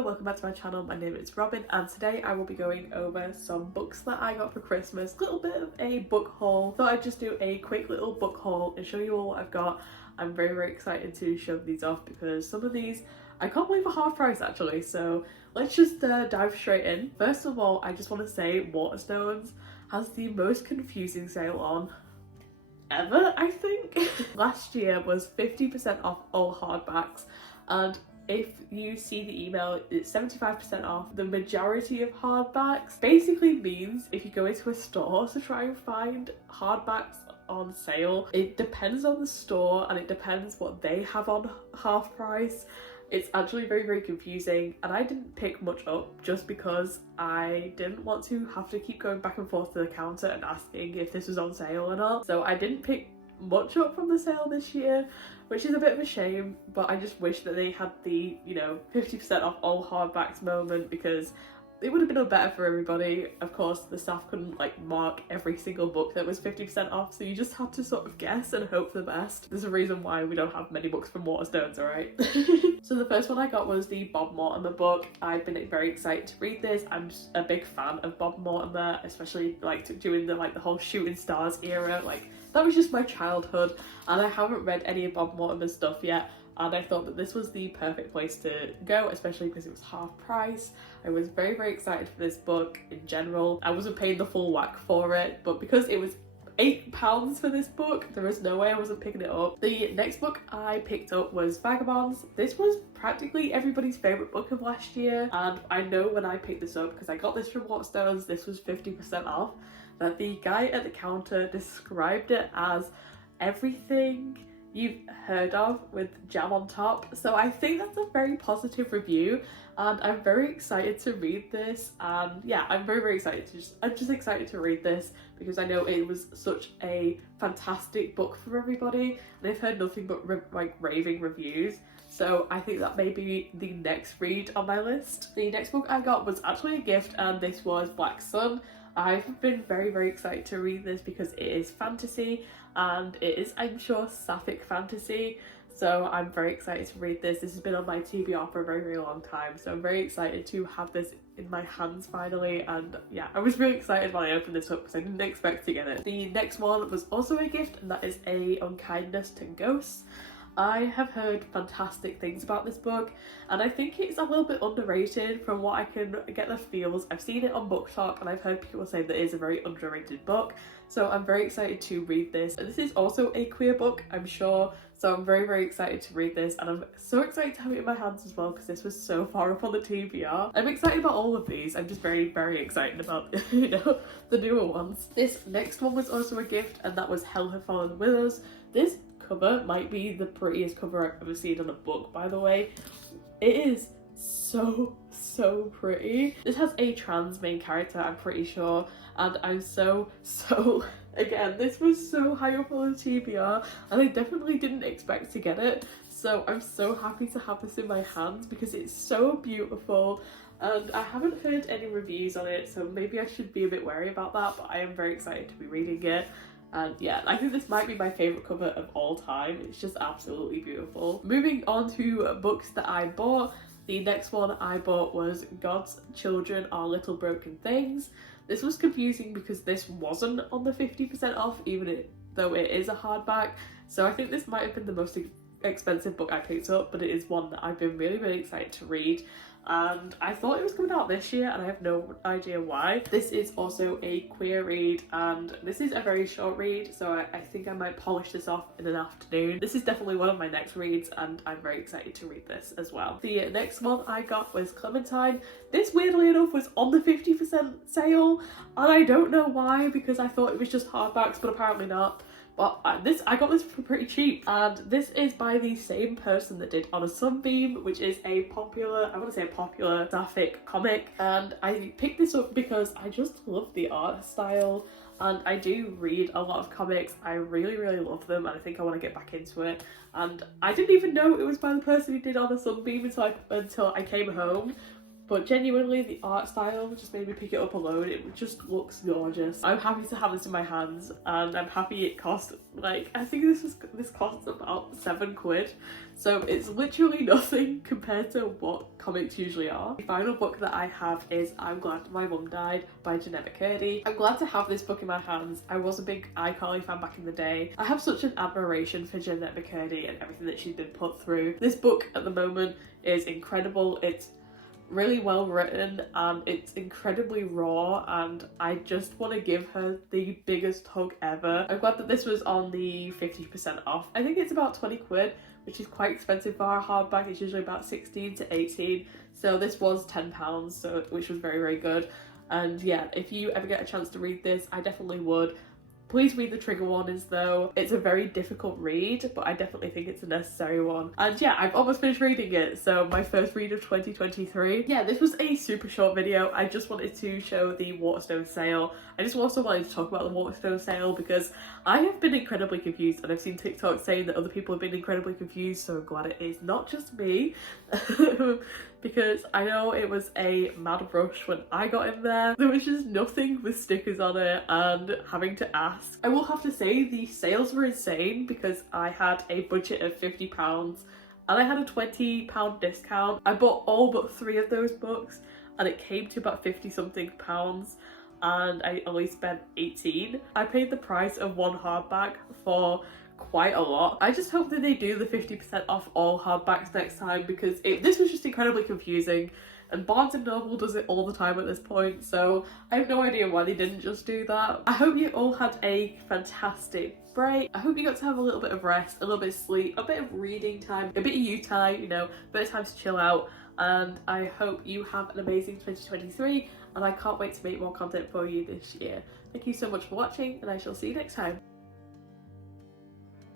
Hello, welcome back to my channel. My name is Robin and today I will be going over some books that I got for Christmas. A little bit of a book haul. Thought I'd just do a quick little book haul and show you all what I've got. I'm very excited to show these off because some of these I can't believe are half price actually, so let's just dive straight in. First of all, I just want to say Waterstones has the most confusing sale on ever, I think. Last year was 50% off all hardbacks, and if you see the email, it's 75% off the majority of hardbacks. Basically means if you go into a store to try and find hardbacks on sale, it depends on the store and it depends what they have on half price. It's actually very confusing, and I didn't pick much up just because I didn't want to have to keep going back and forth to the counter and asking if this was on sale or not. So I didn't pick much up from the sale this year, which is a bit of a shame, but I just wish that they had the, 50% off all hardbacks moment, because it would have been better for everybody. Of course, the staff couldn't mark every single book that was 50% off, so you just had to sort of guess and hope for the best. There's a reason why we don't have many books from Waterstones, alright? So the first one I got was the Bob Mortimer book. I've been very excited to read this. I'm just a big fan of Bob Mortimer, especially during the whole Shooting Stars era. That was just my childhood, and I haven't read any of Bob Mortimer's stuff yet. And I thought that this was the perfect place to go, especially because it was half price. I was very excited for this book in general. I wasn't paying the full whack for it, but because it was £8 for this book, there was no way I wasn't picking it up. The next book I picked up was Vagabonds. This was practically everybody's favourite book of last year, and I know when I picked this up, because I got this from Waterstones, this was 50% off, that the guy at the counter described it as everything you've heard of with jam on top. So I think that's a very positive review, and I'm very excited to read this. And yeah, I'm very excited I'm just excited to read this because I know it was such a fantastic book for everybody, and I've heard nothing but raving reviews. So I think that may be the next read on my list. The next book I got was actually a gift, and this was Black Sun. I've been very excited to read this because it is fantasy, and it is, I'm sure, sapphic fantasy. So I'm very excited to read this. This has been on my TBR for a very long time, so I'm very excited to have this in my hands finally. And yeah, I was really excited when I opened this up because I didn't expect to get it. The next one was also a gift, and that is a Unkindness to Ghosts. I have heard fantastic things about this book, and I think it's a little bit underrated from what I can get the feels. I've seen it on Book Talk, and I've heard people say that it is a very underrated book, so I'm very excited to read this. This is also a queer book, I'm sure, so I'm very excited to read this, and I'm so excited to have it in my hands as well because this was so far up on the TBR. I'm excited about all of these. I'm just very excited about the newer ones. This next one was also a gift, and that was Hell Hath Fallen With Us. This cover might be the prettiest cover I've ever seen on a book, by the way. It is so pretty. This has a trans main character, I'm pretty sure, and I'm so again, this was so high up on the TBR, and I definitely didn't expect to get it, so I'm so happy to have this in my hands because it's so beautiful. And I haven't heard any reviews on it, so maybe I should be a bit wary about that, but I am very excited to be reading it. And yeah, I think this might be my favourite cover of all time. It's just absolutely beautiful. Moving on to books that I bought. The next one I bought was God's Children Are Little Broken Things. This was confusing because this wasn't on the 50% off, though it is a hardback. So I think this might have been the most expensive book I picked up, but it is one that I've been really excited to read. And I thought it was coming out this year, and I have no idea why. This is also a queer read, and this is a very short read, so I think I might polish this off in an afternoon. This is definitely one of my next reads, and I'm very excited to read this as well. The next one I got was Clementine. This, weirdly enough, was on the 50% sale, and I don't know why, because I thought it was just hardbacks, but apparently not. But I got this for pretty cheap, and this is by the same person that did On a Sunbeam, which is a popular sapphic comic, and I picked this up because I just love the art style, and I do read a lot of comics. I really love them, and I think I want to get back into it. And I didn't even know it was by the person who did On a Sunbeam until I came home. but genuinely the art style just made me pick it up alone. It just looks gorgeous. I'm happy to have this in my hands, and I'm happy it cost, like, I think this costs about £7, so it's literally nothing compared to what comics usually are. The final book that I have is I'm Glad My Mum Died by Jeanette McCurdy. I'm glad to have this book in my hands. I was a big iCarly fan back in the day. I have such an admiration for Jeanette McCurdy and everything that she's been put through. This book at the moment is incredible. It's really well written and it's incredibly raw, and I just want to give her the biggest hug ever. I'm glad that this was on the 50% off. I think it's about £20, which is quite expensive for a hardback. It's usually about 16 to 18, so this was £10, so which was very, very good. And yeah, if you ever get a chance to read this, I definitely would. Please read the trigger warnings though. It's a very difficult read, but I definitely think it's a necessary one. And yeah, I've almost finished reading it, so my first read of 2023. Yeah, this was a super short video. I just wanted to show the Waterstones sale. I just also wanted to talk about the Waterstones sale because I have been incredibly confused, and I've seen TikTok saying that other people have been incredibly confused, so I'm glad it is not just me. Because I know it was a mad rush when I got in there. There was just nothing with stickers on it and having to ask. I will have to say the sales were insane because I had a budget of £50 and I had a £20 discount. I bought all but 3 of those books and it came to about 50 something pounds, and I only spent 18. I paid the price of one hardback for quite a lot. I just hope that they do the 50% off all hardbacks next time, because this was just incredibly confusing, and Barnes & Noble does it all the time at this point, so I have no idea why they didn't just do that. I hope you all had a fantastic break. I hope you got to have a little bit of rest, a little bit of sleep, a bit of reading time, a bit of you time, you know, a bit of time to chill out, and I hope you have an amazing 2023, and I can't wait to make more content for you this year. Thank you so much for watching, and I shall see you next time.